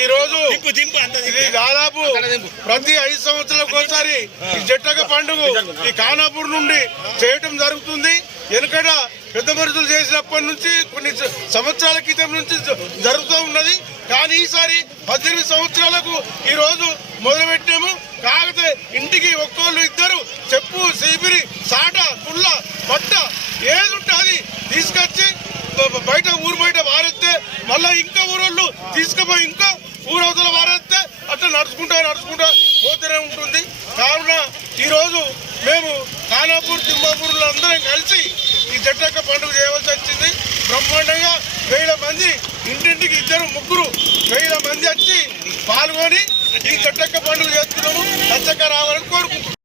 ఈ రోజు ఇది దాదాపు ప్రతి 5 సంవత్సరాలకు ఒకసారి ఈ జట్టక పండుగ ఈ ఖానాపూర్ నుండి చేయటం జరుగుతుంది. వెనుకట పెద్ద మనుషులు చేసినప్పటి నుంచి కొన్ని సంవత్సరాల క్రితం నుంచి జరుగుతూ ఉన్నది. కానీ ఈసారి 18 సంవత్సరాలకు ఈ రోజు మొదలుపెట్టాము. కాకపోతే ఇంటికి ఒక్కోళ్ళు ఇద్దరు చెప్పు సీపిరి సాట పుల్ల పట్ట ఏది ఉంటే అది తీసుకొచ్చి బయట ఊరు బయట వారెత్తే మళ్ళా ఇంకా ఊరోళ్ళు తీసుకుపోయి ఇంకా ఊరవతల వారెత్తే అట్లా నడుచుకుంటా పోతూనే ఉంటుంది. కావున ఈరోజు మేము ఖానాపూర్ తిమ్మాపూర్లో అందరం కలిసి ఈ జట్టక్క పండుగ చేయవలసి వచ్చింది. బ్రహ్మాండంగా 1000 మంది ఇంటింటికి 2-3 1000 మంది వచ్చి పాల్గొని ఈ జట్టక్క పండుగ చేస్తున్నాము. ఖచ్చితంగా రావాలని